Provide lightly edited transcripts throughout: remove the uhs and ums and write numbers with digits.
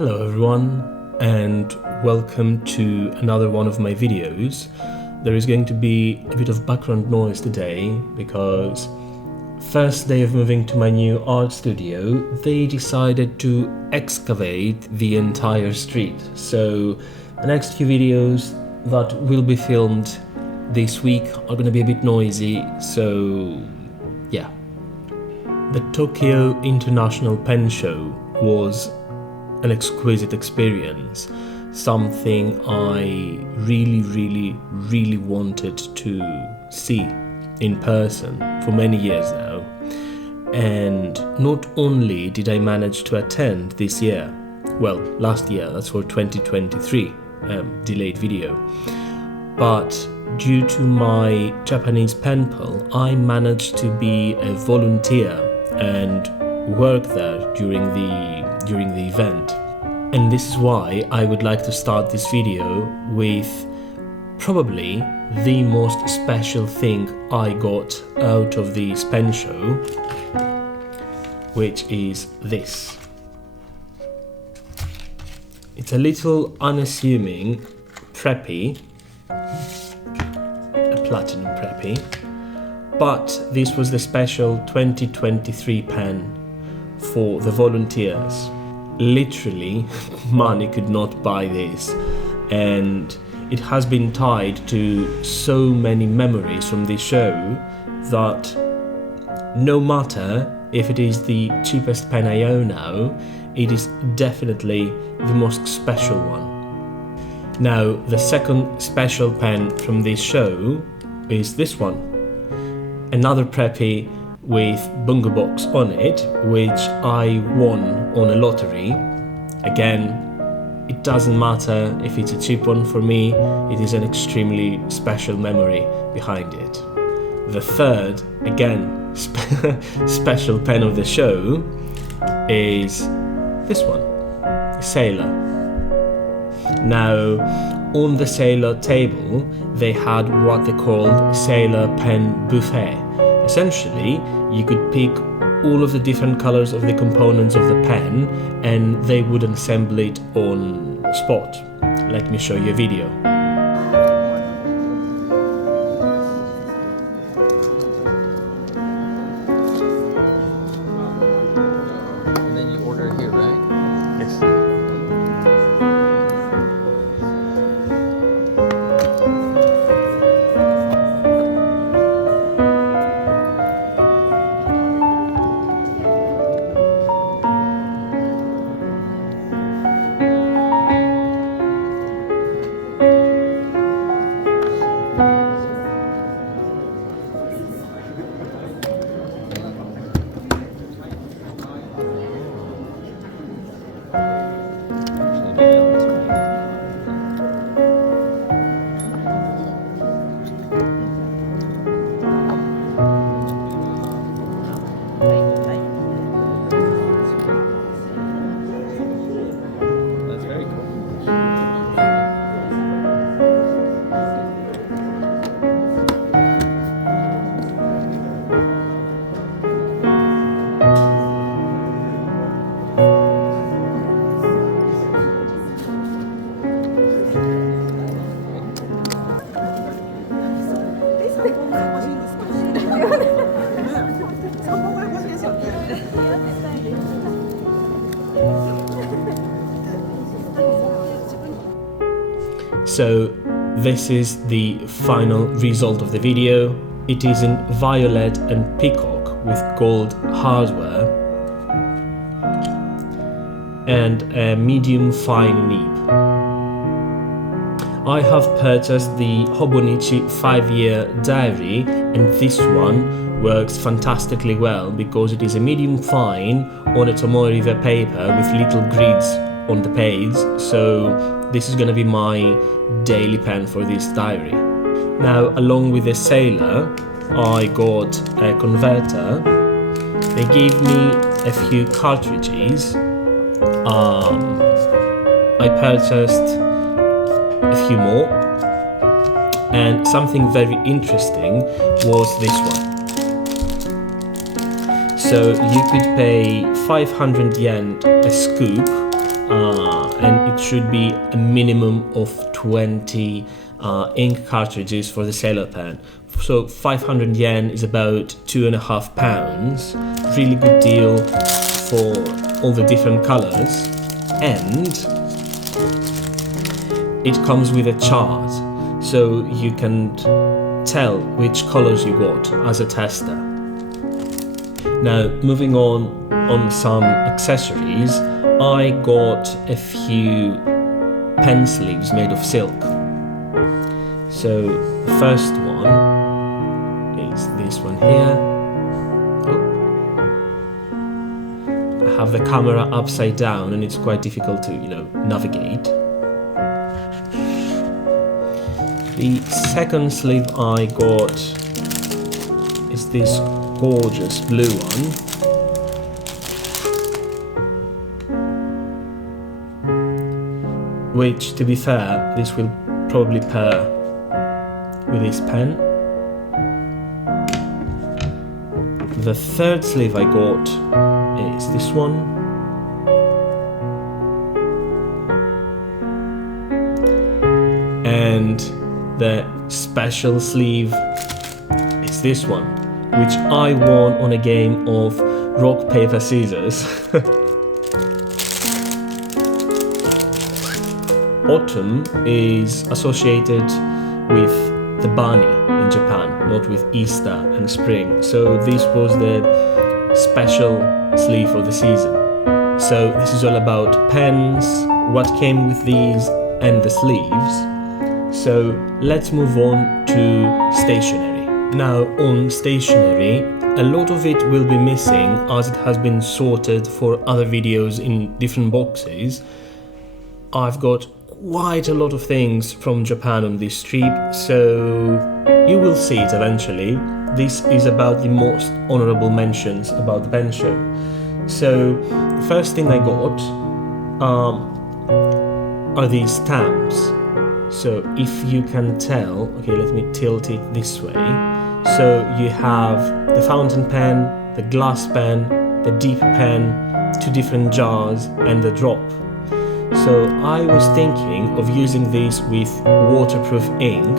Hello everyone, and welcome to another one of my videos. There is going to be a bit of background noise today because first day of moving to my new art studio, they decided to excavate the entire street. So the next few videos that will be filmed this week are going to be a bit noisy, so yeah. The Tokyo International Pen Show was an exquisite experience, something I really wanted to see in person for many years now. And not only did I manage to attend this year, well, last year, that's for 2023, delayed video, but due to my Japanese pen pal, I managed to be a volunteer and work there during the event. And this is why I would like to start this video with probably the most special thing I got out of this pen show, which is this. It's a little unassuming preppy, a platinum preppy, but this was the special 2023 pen for the volunteers. Literally, money could not buy this, and it has been tied to so many memories from this show that no matter if it is the cheapest pen I own now, it is definitely the most special one. Now, the second special pen from this show is this one. Another preppy with Bungo Box on it, which I won on a lottery. Again, it doesn't matter if it's a cheap one for me, it is an extremely special memory behind it. The third, again, special pen of the show is this one, a Sailor. Now, on the Sailor table, they had what they called Sailor Pen Buffet. Essentially, you could pick all of the different colors of the components of the pen and they would assemble it on spot. Let me show you a video. And then you order here, right? Yes. That's very cool. So this is the final result of the video. It is in violet and peacock with gold hardware and a medium fine nib. I have purchased the Hobonichi 5-year diary, and this one works fantastically well because it is a medium fine on a Tomoriva paper with little grids on the page, so this is going to be my daily pen for this diary. Now, along with the Sailor, I got a converter. They gave me a few cartridges. I purchased a few more, and something very interesting was this one. So you could pay 500 yen a scoop and it should be a minimum of 20 ink cartridges for the sailor pen. So 500 yen is about £2.5. Really good deal for all the different colors, and it comes with a chart, so you can tell which colors you got as a tester. Now, moving on some accessories, I got a few pen sleeves made of silk. So the first one is this one here. I have the camera upside down and it's quite difficult to, navigate. The second sleeve I got is this gorgeous blue one. Which, to be fair, this will probably pair with this pen. The third sleeve I got is this one. And the special sleeve is this one, which I won on a game of rock, paper, scissors. Autumn is associated with the bunny in Japan, not with Easter and spring. So this was the special sleeve for the season. So this is all about pens, what came with these, and the sleeves. So let's move on to stationery. Now, on stationery, a lot of it will be missing as it has been sorted for other videos in different boxes. I've got quite a lot of things from Japan on this trip, so you will see it eventually. This is about the most honorable mentions about the pen show. So the first thing I got are these stamps. So if you can tell, okay, let me tilt it this way. So you have the fountain pen, the glass pen, the deep pen, 2 different jars, and the drop. So I was thinking of using this with waterproof ink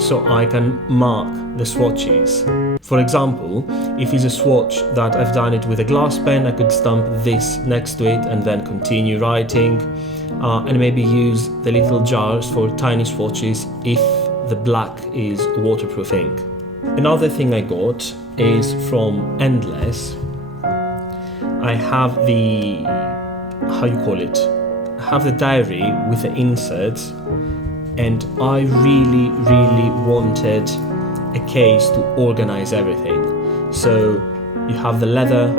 so I can mark the swatches. For example, if it's a swatch that I've done it with a glass pen, I could stamp this next to it and then continue writing, and maybe use the little jars for tiny swatches if the black is waterproof ink. Another thing I got is from Endless. I have the, how you call it? I have the diary with the inserts, and I really wanted a case to organize everything. So you have the leather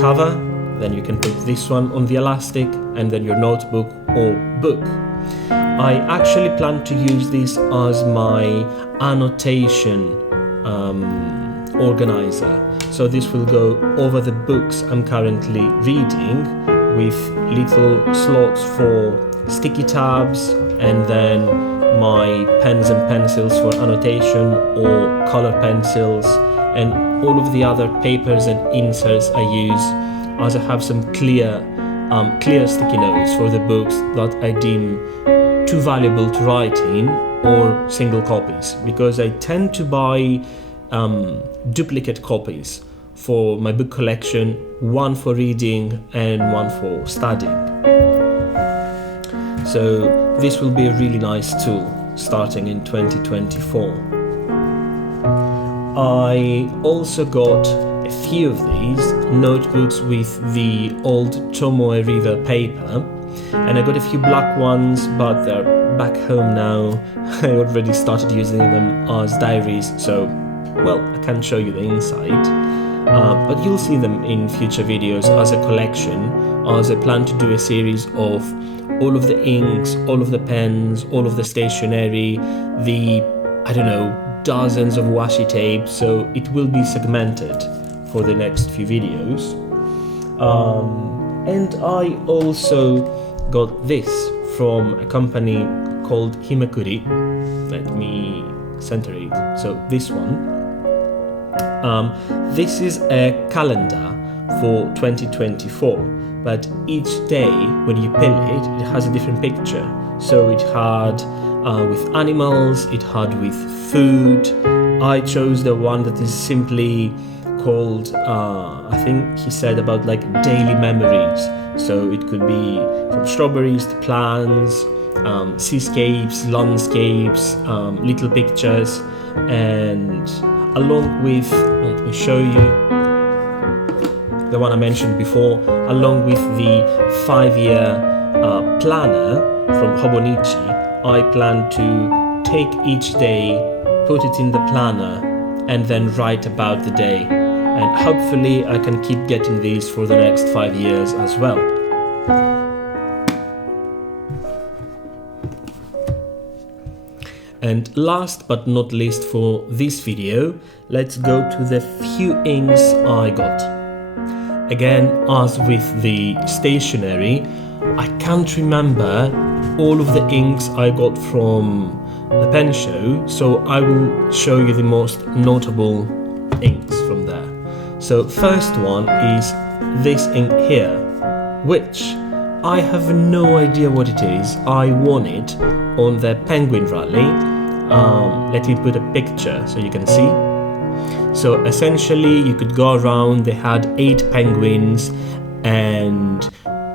cover, then you can put this one on the elastic, and then your notebook or book. I actually plan to use this as my annotation organizer. So this will go over the books I'm currently reading, with little slots for sticky tabs, and then my pens and pencils for annotation or color pencils, and all of the other papers and inserts I use, as I have some clear sticky notes for the books that I deem too valuable to write in, or single copies, because I tend to buy duplicate copies for my book collection, one for reading and one for studying. So this will be a really nice tool starting in 2024. I also got a few of these notebooks with the old Tomoe River paper, and I got a few black ones, but they're back home now. I already started using them as diaries, so well, I can't show you the inside. But you'll see them in future videos as a collection, as I plan to do a series of all of the inks, all of the pens, all of the stationery, the, dozens of washi tape, so it will be segmented for the next few videos. And I also got this from a company called Himekuri. Let me center it. So this one. This is a calendar for 2024, but each day when you peel it, it has a different picture. So it had with animals, it had with food. I chose the one that is simply called, I think he said about like daily memories. So it could be from strawberries to plants, seascapes, landscapes, little pictures, and along with, let me show you, the one I mentioned before, along with the 5-year planner from Hobonichi, I plan to take each day, put it in the planner, and then write about the day. And hopefully I can keep getting these for the next 5 years as well. And last but not least for this video, let's go to the few inks I got. Again, as with the stationery, I can't remember all of the inks I got from the pen show, so I will show you the most notable inks from there. So first one is this ink here, which I have no idea what it is. I won it on the Penguin Rally. Let me put a picture so you can see. So essentially you could go around, they had 8 penguins, and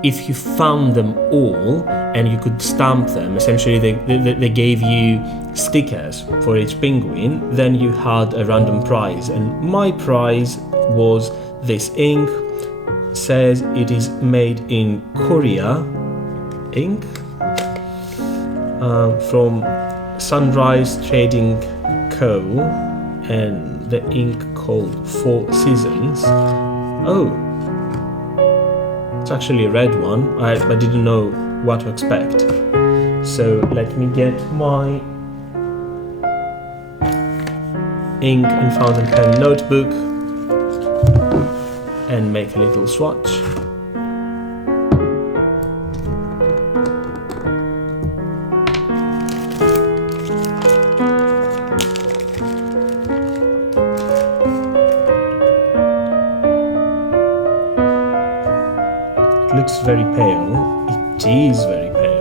if you found them all and you could stamp them, essentially they gave you stickers for each penguin, then you had a random prize. And my prize was this ink. Says it is made in Korea ink, from Sunrise Trading Co, and the ink called 4 Seasons. Oh, it's actually a red one. I didn't know what to expect. So let me get my ink and fountain pen notebook and make a little swatch. It looks very pale. It is very pale.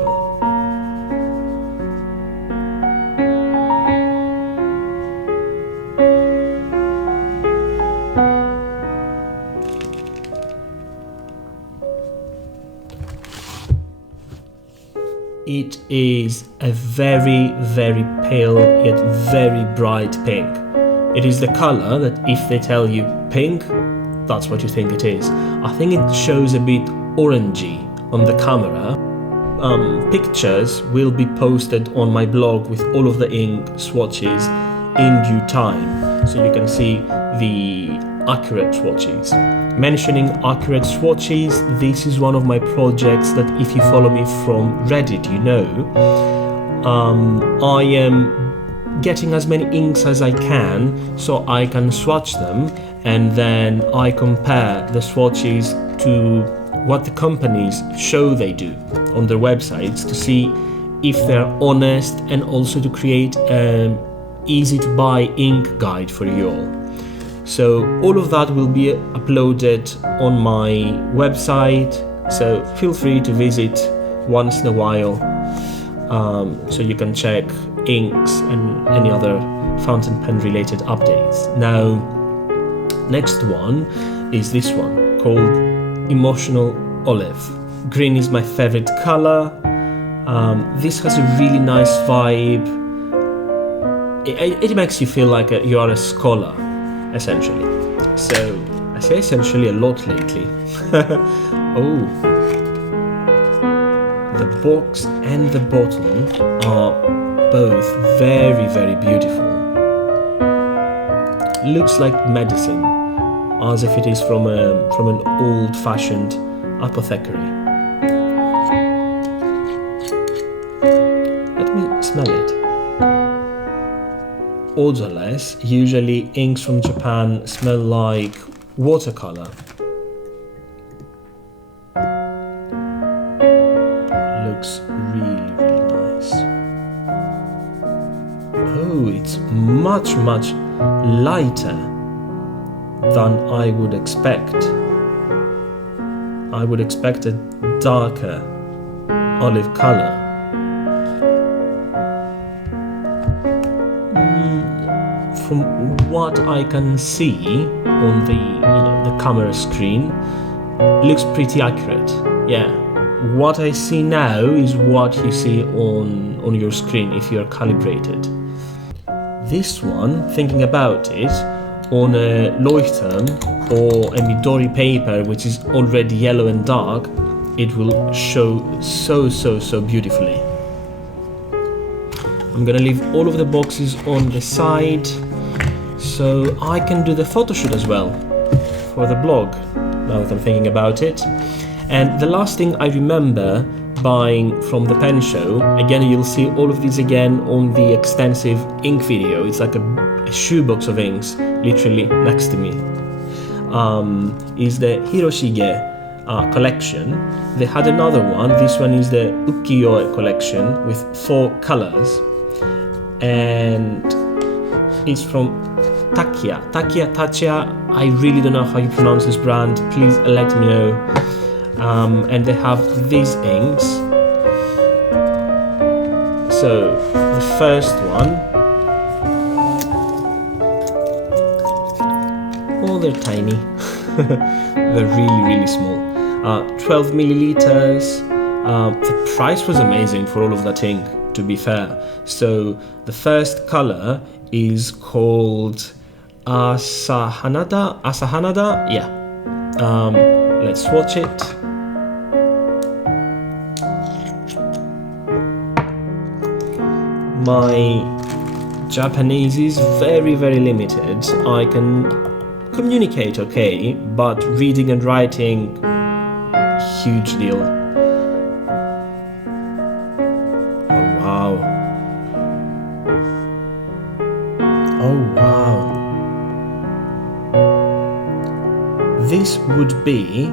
It is a very, very pale yet very bright pink. It is the color that if they tell you pink, that's what you think it is. I think it shows a bit orangey on the camera. Pictures will be posted on my blog with all of the ink swatches in due time, so you can see the accurate swatches. Mentioning accurate swatches, this is one of my projects that if you follow me from Reddit, you know, I am getting as many inks as I can so I can swatch them, and then I compare the swatches to what the companies show they do on their websites to see if they're honest, and also to create an easy to buy ink guide for you all. So all of that will be uploaded on my website, so feel free to visit once in a while, so you can check inks and any other fountain pen related updates. Now, next one is this one called Emotional Olive. Green is my favorite color. This has a really nice vibe. It makes you feel like you are a scholar, essentially. So I say essentially a lot lately. Oh, the box and the bottle are both very, very beautiful. Looks like medicine, as if it is from an old-fashioned apothecary. Let me smell it. Odorless. Usually inks from Japan smell like watercolor. Looks really, really nice. Oh, it's much, much lighter than I would expect. I would expect a darker olive color. From what I can see on the camera screen, looks pretty accurate. Yeah, what I see now is what you see on your screen if you're calibrated. This one, thinking about it, on a leuchtturm or a Midori paper, which is already yellow and dark, it will show so beautifully. I'm gonna leave all of the boxes on the side so I can do the photo shoot as well for the blog, now that I'm thinking about it. And the last thing I remember buying from the pen show, again you'll see all of these again on the extensive ink video, it's like a shoebox of inks literally next to me, is the Hiroshige collection. They had another one, this one is the Ukiyo collection with 4 colors, and it's from Tachia. I really don't know how you pronounce this brand, please let me know. And they have these inks. So the first one, oh, they're tiny. They're really small. 12 milliliters. The price was amazing for all of that ink, to be fair. So the first color is called Asahanada. Yeah. Let's swatch it. My Japanese is very limited. I can communicate okay, but reading and writing, huge deal. Oh wow. This would be,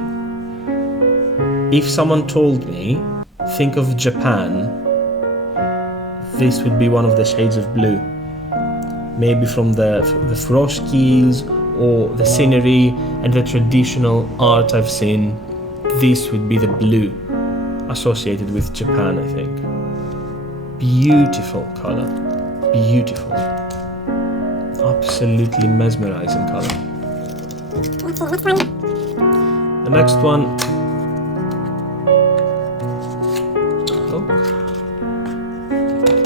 if someone told me, think of Japan, this would be one of the shades of blue. Maybe from the furoshikis or the scenery and the traditional art I've seen, this would be the blue associated with Japan, I think. Beautiful color, beautiful. Absolutely mesmerizing color. The next one,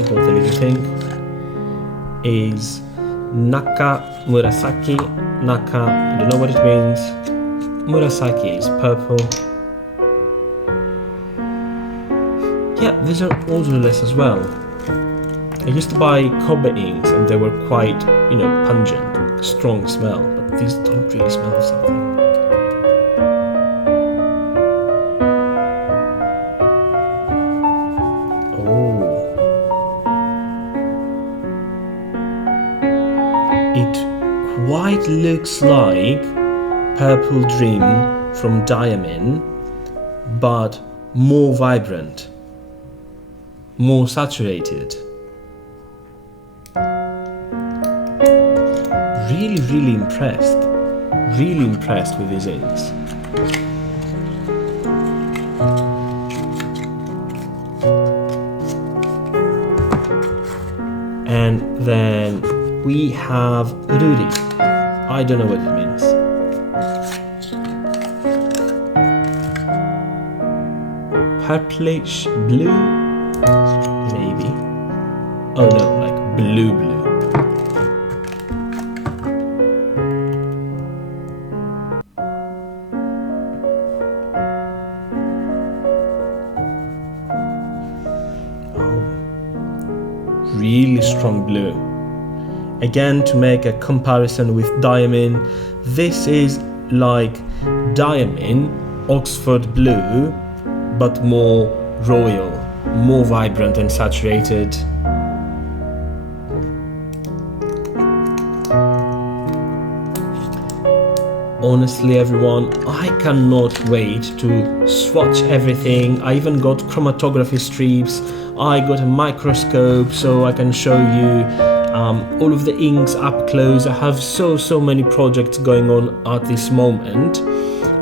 the little thing, is Naka Murasaki. Naka, I don't know what it means. Murasaki is purple. Yeah, these are odorless as well. I used to buy Kobe inks and they were quite, pungent, strong smell, but these don't really smell of something. It quite looks like Purple Dream from Diamond, but more vibrant, more saturated. Really impressed with these inks. And then we have Ruri. I don't know what it means. Purplish blue? Maybe. Oh no, like blue. Really strong blue. Again, to make a comparison with Diamond, this is like Diamond Oxford blue, but more royal, more vibrant and saturated. Honestly, everyone, I cannot wait to swatch everything. I even got chromatography strips. I got a microscope so I can show you all of the inks up close. I have so many projects going on at this moment.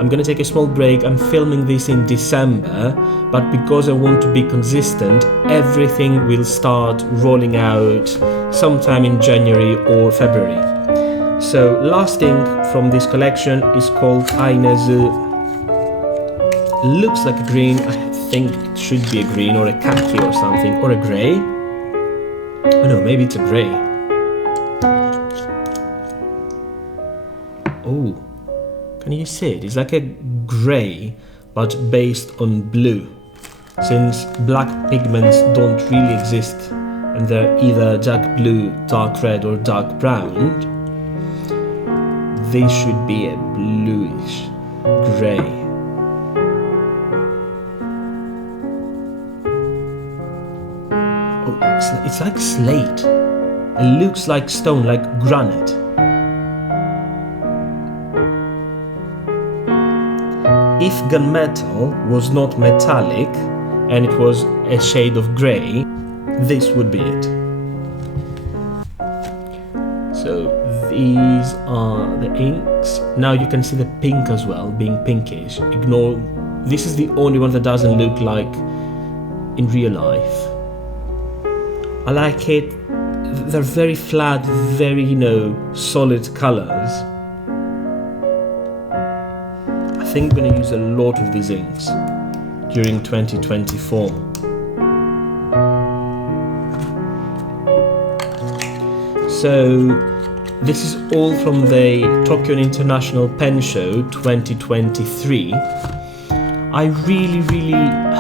I'm gonna take a small break. I'm filming this in December, but because I want to be consistent, everything will start rolling out sometime in January or February. So last ink from this collection is called Aynazı. Looks like a green. I think it should be a green or a khaki or something, or a grey. Oh no, maybe it's a grey. Oh, can you see it? It's like a grey, but based on blue. Since black pigments don't really exist, and they're either dark blue, dark red, or dark brown, they should be a bluish grey. Oh, it's like slate. It looks like stone, like granite. If gunmetal was not metallic and it was a shade of grey, this would be it. So these are the inks. Now you can see the pink as well, being pinkish. Ignore, this is the only one that doesn't look like in real life. I like it. They're very flat, very, solid colors. I think I'm going to use a lot of these inks during 2024. So this is all from the Tokyo International Pen Show 2023. I really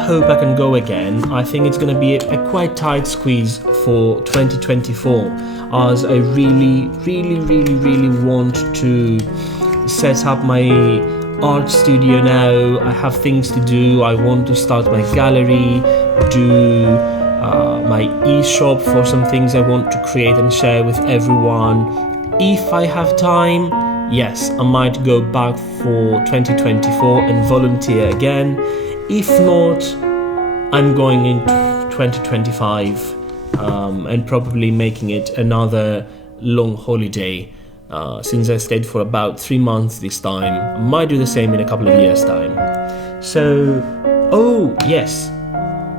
hope I can go again. I think it's going to be a quite tight squeeze for 2024, as I really want to set up my art studio now. I have things to do. I want to start my gallery, do my e-shop for some things I want to create and share with everyone. If I have time, yes, I might go back for 2024 and volunteer again. If not, I'm going into 2025 and probably making it another long holiday. Since I stayed for about 3 months this time, I might do the same in a couple of years' time. So, oh yes,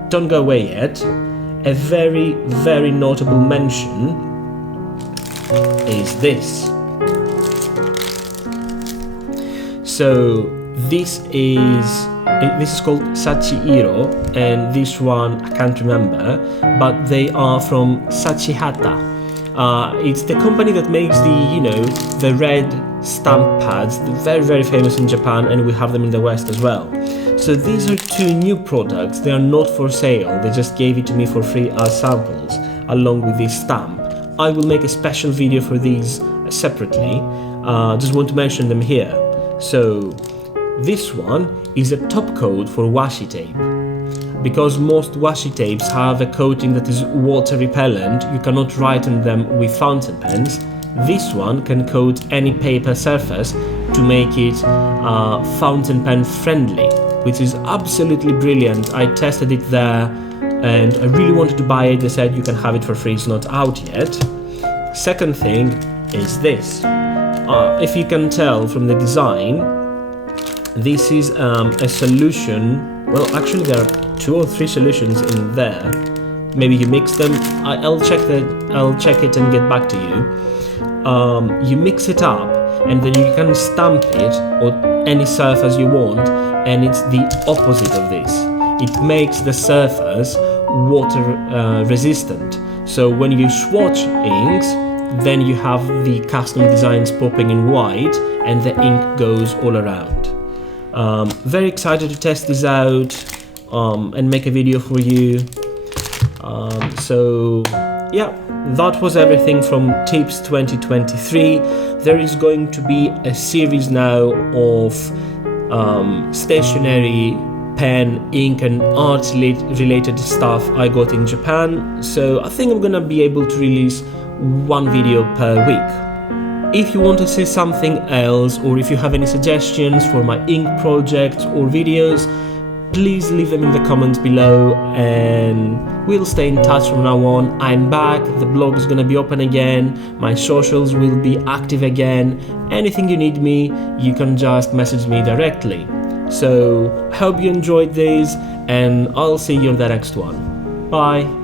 don't go away yet. A very notable mention is this. So this is called Sachihiro, and this one I can't remember, but they are from Sachihata. It's the company that makes the red stamp pads. They're very famous in Japan, and we have them in the West as well. So these are 2 new products. They are not for sale. They just gave it to me for free as samples, along with this stamp. I will make a special video for these separately. Just want to mention them here. So this one is a top coat for washi tape. Because most washi tapes have a coating that is water repellent, you cannot write on them with fountain pens. This one can coat any paper surface to make it fountain pen friendly, which is absolutely brilliant. I tested it there and I really wanted to buy it. They said you can have it for free, it's not out yet. Second thing is this. If you can tell from the design, this is a solution. Well, actually there are 2 or 3 solutions in there. Maybe you mix them. I'll check it and get back to you. You mix it up and then you can stamp it on any surface you want, and it's the opposite of this. It makes the surface water resistant. So when you swatch inks, then you have the custom designs popping in white and the ink goes all around. Very excited to test this out and make a video for you. So yeah, that was everything from T.I.P.S 2023. There is going to be a series now of stationery, pen, ink and art related stuff I got in Japan. So I think I'm gonna be able to release 1 video per week. If you want to see something else, or if you have any suggestions for my ink projects or videos, please leave them in the comments below and we'll stay in touch from now on. I'm back, the blog is gonna be open again, my socials will be active again. Anything you need me, you can just message me directly. So, hope you enjoyed this and I'll see you in the next one. Bye!